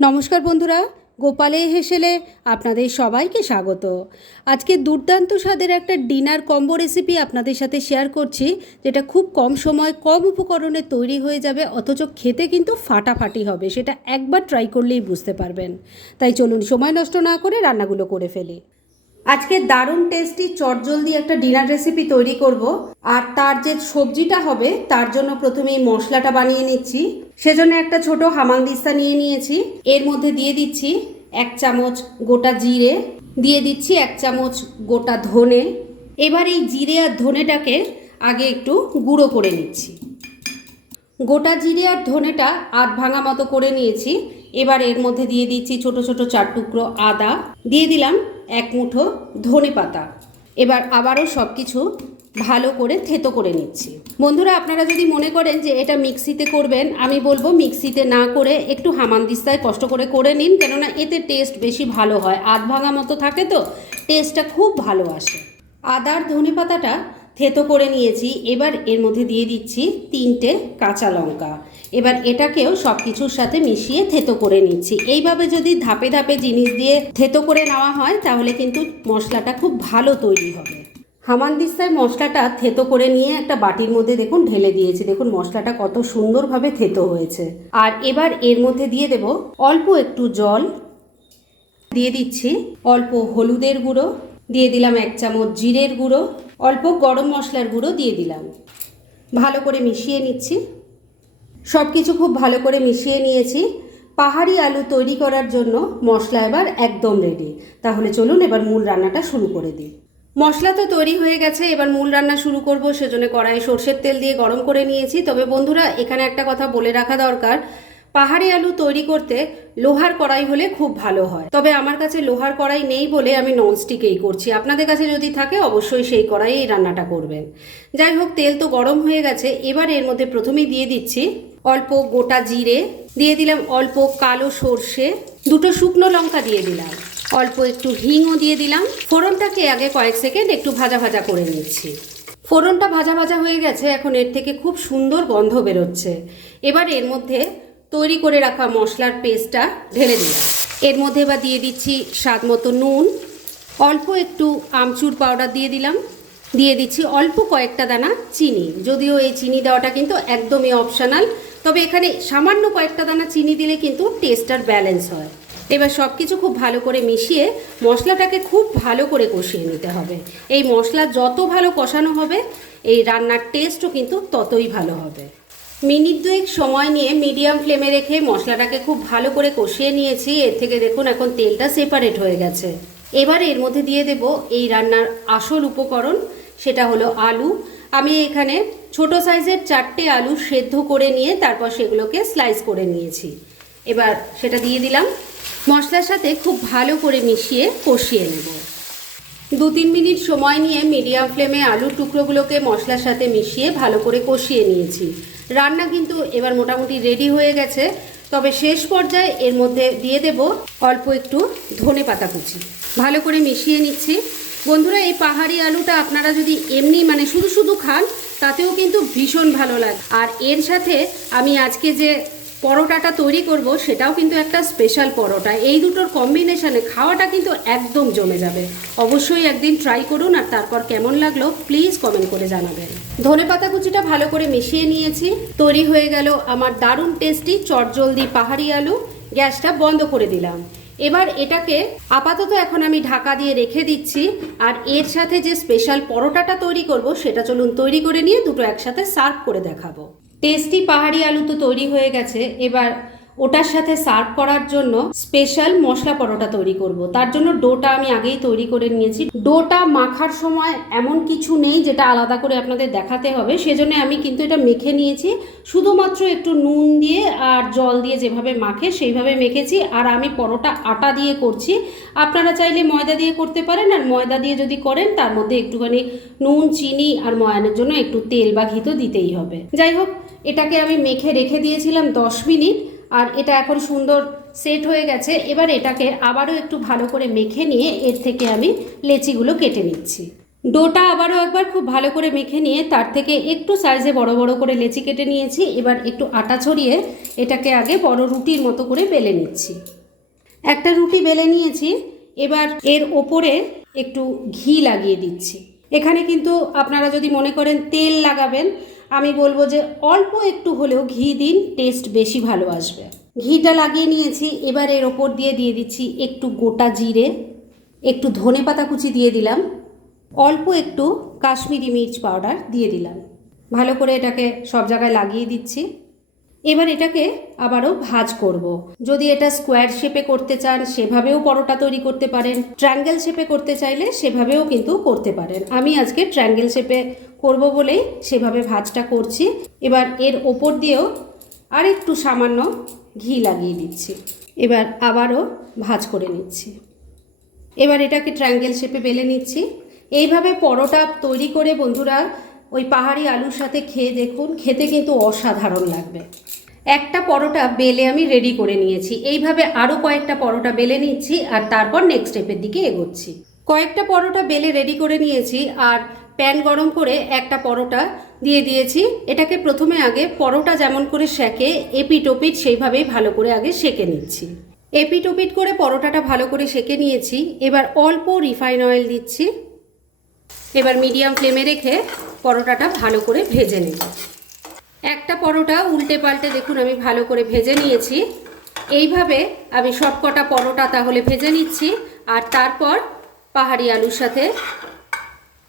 নমস্কার বন্ধুরা, গোপালে হেসেলে আপনাদের সবাইকে স্বাগত। আজকে দুর্দান্ত স্বাদের একটা ডিনার কম্বো রেসিপি আপনাদের সাথে শেয়ার করছি, যেটা খুব কম সময়, কম উপকরণে তৈরি হয়ে যাবে, অথচ খেতে কিন্তু ফাটাফাটি হবে, সেটা একবার ট্রাই করলেই বুঝতে পারবেন। তাই চলুন সময় নষ্ট না করে রান্নাগুলো করে ফেলি। আজকে দারুণ টেস্টি চটজলদি একটা ডিনার রেসিপি তৈরি করব। আর তার যে সবজিটা হবে, তার জন্য প্রথমেই মশলাটা বানিয়ে নিচ্ছি। সেজন্য একটা ছোট হামানদিস্তা নিয়ে নিয়েছি। এর মধ্যে দিয়ে দিচ্ছি এক চামচ গোটা জিরে, দিয়ে দিচ্ছি এক চামচ গোটা ধনে। এবার এই জিরে আর ধনেটাকে আগে একটু গুঁড়ো করে নিচ্ছি। গোটা জিরে আর ধনেটা আধ ভাঙা মতো করে নিয়েছি। এবার এর মধ্যে দিয়ে দিচ্ছি ছোট ছোট চার টুকরো আদা। দিয়ে দিলাম এক মুঠো ধনে পাতা। এবার আবারও সব কিছু ভালো করে থেতো করে নিচ্ছি। বন্ধুরা, আপনারা যদি মনে করেন যে এটা মিক্সিতে করবেন, আমি বলব মিক্সিতে না করে একটু হামানদিস্তায় কষ্ট করে করে নিন, কেননা এতে টেস্ট বেশি ভালো হয়। আধ ভাঙা মতো থাকে তো, টেস্টটা খুব ভালো আসে। আদার ধনে পাতাটা থেতো করে নিয়েছি। এবার এর মধ্যে দিয়ে দিচ্ছি তিনটে কাঁচা লঙ্কা। এবার এটাকেও সব কিছুর সাথে মিশিয়ে থেতো করে নিচ্ছি। এইভাবে যদি ধাপে ধাপে জিনিস দিয়ে থেতো করে নেওয়া হয়, তাহলে কিন্তু মশলাটা খুব ভালো তৈরি হবে। হামানদিস্তায় মশলাটা থেতো করে নিয়ে একটা বাটির মধ্যে দেখুন ঢেলে দিয়েছি। দেখুন মশলাটা কত সুন্দরভাবে থেতো হয়েছে। আর এবার এর মধ্যে দিয়ে দেব অল্প একটু জল। দিয়ে দিচ্ছি অল্প হলুদের গুঁড়ো। দিয়ে দিলাম এক চামচ জিরের গুঁড়ো, অল্প গরম মশলার গুঁড়ো দিয়ে দিলাম। ভালো করে মিশিয়ে নিচ্ছি। সব কিছু খুব ভালো করে মিশিয়ে নিয়েছি। পাহাড়ি আলু তৈরি করার জন্য মশলা এবার একদম রেডি তাহলে চলুন এবার মূল রান্নাটা শুরু করে দিই। মশলা তো তৈরি হয়ে গেছে, এবার মূল রান্না শুরু করব। সেজন্য কড়াই সর্ষের তেল দিয়ে গরম করে নিয়েছি। তবে বন্ধুরা, এখানে একটা কথা বলে রাখা দরকার। পাহাড়ি আলু তৈরি করতে লোহার কড়াই হলে খুব ভালো হয়। তবে আমার কাছে লোহার কড়াই নেই বলে আমি ননস্টিকেই করছি। আপনাদের কাছে যদি থাকে, অবশ্যই সেই কড়াইয়ে এই রান্নাটা করবেন। যাই হোক, তেল তো গরম হয়ে গেছে। এবার এর মধ্যে প্রথমেই দিয়ে দিচ্ছি অল্প গোটা জিরে, দিয়ে দিলাম অল্প কালো সর্ষে, দুটো শুকনো লঙ্কা দিয়ে দিলাম। অল্প একটু হিংও দিয়ে দিলাম। ফোড়নটাকে আগে কয়েক সেকেন্ড একটু ভাজা ভাজা করে নিচ্ছি। ফোড়নটা ভাজা ভাজা হয়ে গেছে, এখন এর থেকে খুব সুন্দর গন্ধ বেরোচ্ছে। এবার এর মধ্যে তৈরি করে রাখা মশলার পেস্টটা ঢেলে দিলাম। এর মধ্যে এবার দিয়ে দিচ্ছি স্বাদ মতো নুন। অল্প একটু আমচুর পাউডার দিয়ে দিলাম। দিয়ে দিচ্ছি অল্প কয়েকটা দানা চিনি। যদিও এই চিনি দেওয়াটা কিন্তু একদমই অপশনাল তবে এখানে সামান্য কয়েকটা দানা চিনি দিলে কিন্তু টেস্টটার ব্যালেন্স হয়। এবার সব কিছু খুব ভালো করে মিশিয়ে মশলাটাকে খুব ভালো করে কষিয়ে নিতে হবে। এই মশলা যত ভালো কষানো হবে, এই রান্নার টেস্টও কিন্তু ততই ভালো হবে। মিনিট দুয়েক সময় নিয়ে মিডিয়াম ফ্লেমে রেখে মশলাটাকে খুব ভালো করে কষিয়ে নিয়েছি। এর থেকে দেখুন এখন তেলটা সেপারেট হয়ে গেছে। এবার এর মধ্যে দিয়ে দেব এই রান্নার আসল উপকরণ, সেটা হলো আলু। আমি এখানে ছোট সাইজের চারটে আলু সেদ্ধ করে নিয়ে তারপর সেগুলোকে স্লাইস করে নিয়েছি। এবার সেটা দিয়ে দিলাম। মশলার সাথে খুব ভালো করে মিশিয়ে কষিয়ে নেব। দু তিন মিনিট সময় নিয়ে মিডিয়াম ফ্লেমে আলুর টুকরোগুলোকে মশলার সাথে মিশিয়ে ভালো করে কষিয়ে নিয়েছি। রান্না কিন্তু এবার মোটামুটি রেডি হয়ে গেছে। তবে শেষ পর্যায়ে এর মধ্যে দিয়ে দেব অল্প একটু ধনে পাতা কুচি। ভালো করে মিশিয়ে নিচ্ছি। বন্ধুরা, এই পাহাড়ি আলুটা আপনারা যদি এমনি মানে শুধু শুধু খান, তাতেও কিন্তু ভীষণ ভালো লাগে। আর এর সাথে আমি আজকে যে পরোটাটা তৈরি করব, সেটাও কিন্তু একটা স্পেশাল পরোটা। এই দুটোর কম্বিনেশানে খাওয়াটা কিন্তু একদম জমে যাবে। অবশ্যই একদিন ট্রাই করুন আর তারপর কেমন লাগল প্লিজ কমেন্ট করে জানাবেন। ধনে পাতা কুচিটা ভালো করে মিশিয়ে নিয়েছি। তৈরি হয়ে গেল আমার দারুণ টেস্টি চটজলদি পাহাড়ি আলু। গ্যাসটা বন্ধ করে দিলাম। এবার এটাকে আপাতত এখন আমি ঢাকা দিয়ে রেখে দিচ্ছি। আর এর সাথে যে স্পেশাল পরোটাটা তৈরি করব, সেটা চলুন তৈরি করে নিয়ে দুটো একসাথে সার্ভ করে দেখাবো। টেস্টি পাহাড়ি আলু তো তৈরি হয়ে গেছে, এবার ওটার সাথে সার্ভ করার জন্য স্পেশাল মশলা পরোটা তৈরি করব। তার জন্য ডোটা আমি আগেই তৈরি করে নিয়েছি। ডোটা মাখার সময় এমন কিছু নেই যেটা আলাদা করে আপনাদের দেখাতে হবে, সেজন্য আমি কিন্তু এটা মেখে নিয়েছি। শুধুমাত্র একটু নুন দিয়ে আর জল দিয়ে যেভাবে মাখে সেইভাবে মেখেছি, আর আমি পরোটা আটা দিয়ে করছি। আপনারা চাইলে ময়দা দিয়ে করতে পারেন, আর ময়দা দিয়ে যদি করেন তার মধ্যে একটুখানি নুন, চিনি আর ময়ানের জন্য একটু তেল বা ঘি তো দিতেই হবে। যাই হোক এটাকে আমি মেখে রেখে দিয়েছিলাম দশ মিনিট, আর এটা এখন সুন্দর সেট হয়ে গেছে। এবার এটাকে আবারও একটু ভালো করে মেখে নিয়ে এর থেকে আমি লেচিগুলো কেটে নিচ্ছি। ডোটা আবারও একবার খুব ভালো করে মেখে নিয়ে তার থেকে একটু সাইজে বড় বড় করে লেচি কেটে নিয়েছি। এবার একটু আটা ছড়িয়ে এটাকে আগে বড় রুটির মতো করে বেলে নিচ্ছি। একটা রুটি বেলে নিয়েছি, এবার এর ওপরে একটু ঘি লাগিয়ে দিচ্ছি। এখানে কিন্তু আপনারা যদি মনে করেন তেল লাগাবেন আমি বলব যে অল্প একটু হলেও ঘি দিন টেস্ট বেশি ভালো আসবে। ঘিটা লাগিয়ে নিয়েছি, এবার এর ওপর দিয়ে দিয়ে দিচ্ছি একটু গোটা জিরে, একটু ধনে পাতা কুচি দিয়ে দিলাম, অল্প একটু কাশ্মীরি মির্চ পাউডার দিয়ে দিলাম। ভালো করে এটাকে সব জায়গায় লাগিয়ে দিচ্ছি। এবার এটাকে আবারও ভাজ করব। যদি এটা স্কোয়ার শেপে করতে চান, সেভাবেও পরোটা তৈরি করতে পারেন। ট্রায়াঙ্গেল শেপে করতে চাইলে সেভাবেও কিন্তু করতে পারেন। আমি আজকে ট্রায়াঙ্গেল শেপে করব বলেই সেভাবে ভাজটা করছি। এবার এর ওপর দিয়েও আর একটু সামান্য ঘি লাগিয়ে দিচ্ছি। এবার আবারও ভাজ করে নিচ্ছি। এবার এটাকে ট্রায়াঙ্গেল শেপে বেলে নিচ্ছি। এইভাবে পরোটা তৈরি করে বন্ধুরা ওই পাহাড়ি আলুর সাথে খেয়ে দেখুন, খেতে কিন্তু অসাধারণ লাগবে। একটা পরোটা বেলে আমি রেডি করে নিয়েছি। এইভাবে আরও কয়েকটা পরোটা বেলে নিচ্ছি আর তারপর নেক্সট স্টেপের দিকে এগোচ্ছি। কয়েকটা পরোটা বেলে রেডি করে নিয়েছি আর প্যান গরম করে একটা পরোটা দিয়ে দিয়েছি। এটাকে প্রথমে আগে পরোটা যেমন করে সেকে এপিট ওপিট সেইভাবেই ভালো করে আগে সেকে নিচ্ছি। এপিট ওপিট করে পরোটাটা ভালো করে সেকে নিয়েছি। এবার অল্প রিফাইন অয়েল দিচ্ছি। এবার মিডিয়াম ফ্লেমে রেখে পরোটাটা ভালো করে ভেজে নেব। একটা পরোটা উল্টে পাল্টে দেখুন আমি ভালো করে ভেজে নিয়েছি। এইভাবে আমি সব কটা পরোটা তাহলে ভেজে নিচ্ছি আর তারপর পাহাড়ি আলুর সাথে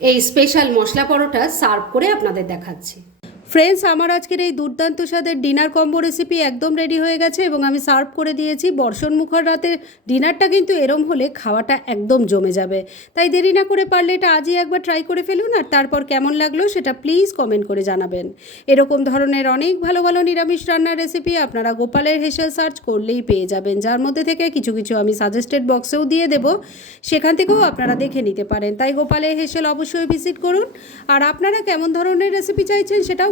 এই স্পেশাল মশলা পরোটা সার্ভ করে আপনাদের দেখাচ্ছি। ফ্রেন্ডস আমার আজকের এই দুর্দান্ত স্বাদের ডিনার কম্বো রেসিপি একদম রেডি হয়ে গেছে এবং আমি সার্ভ করে দিয়েছি। বর্ষণ মুখর রাতে ডিনারটা কিন্তু এরম হলে খাওয়াটা একদম জমে যাবে। তাই দেরি না করে পারলে এটা আজই একবার ট্রাই করে ফেলুন আর তারপর কেমন লাগল সেটা প্লিজ কমেন্ট করে জানাবেন। এরকম ধরনের অনেক ভালো ভালো নিরামিষ রান্নার রেসিপি আপনারা গোপালের হেসেল সার্চ করলেই পেয়ে যাবেন। যার মধ্যে থেকে কিছু কিছু আমি সাজেস্টেড বক্সেও দিয়ে দেব। সেখান থেকেও আপনারা দেখে নিতে পারেন। তাই গোপালের হেসেল অবশ্যই ভিজিট করুন। আর আপনারা কেমন ধরনের রেসিপি চাইছেন সেটাও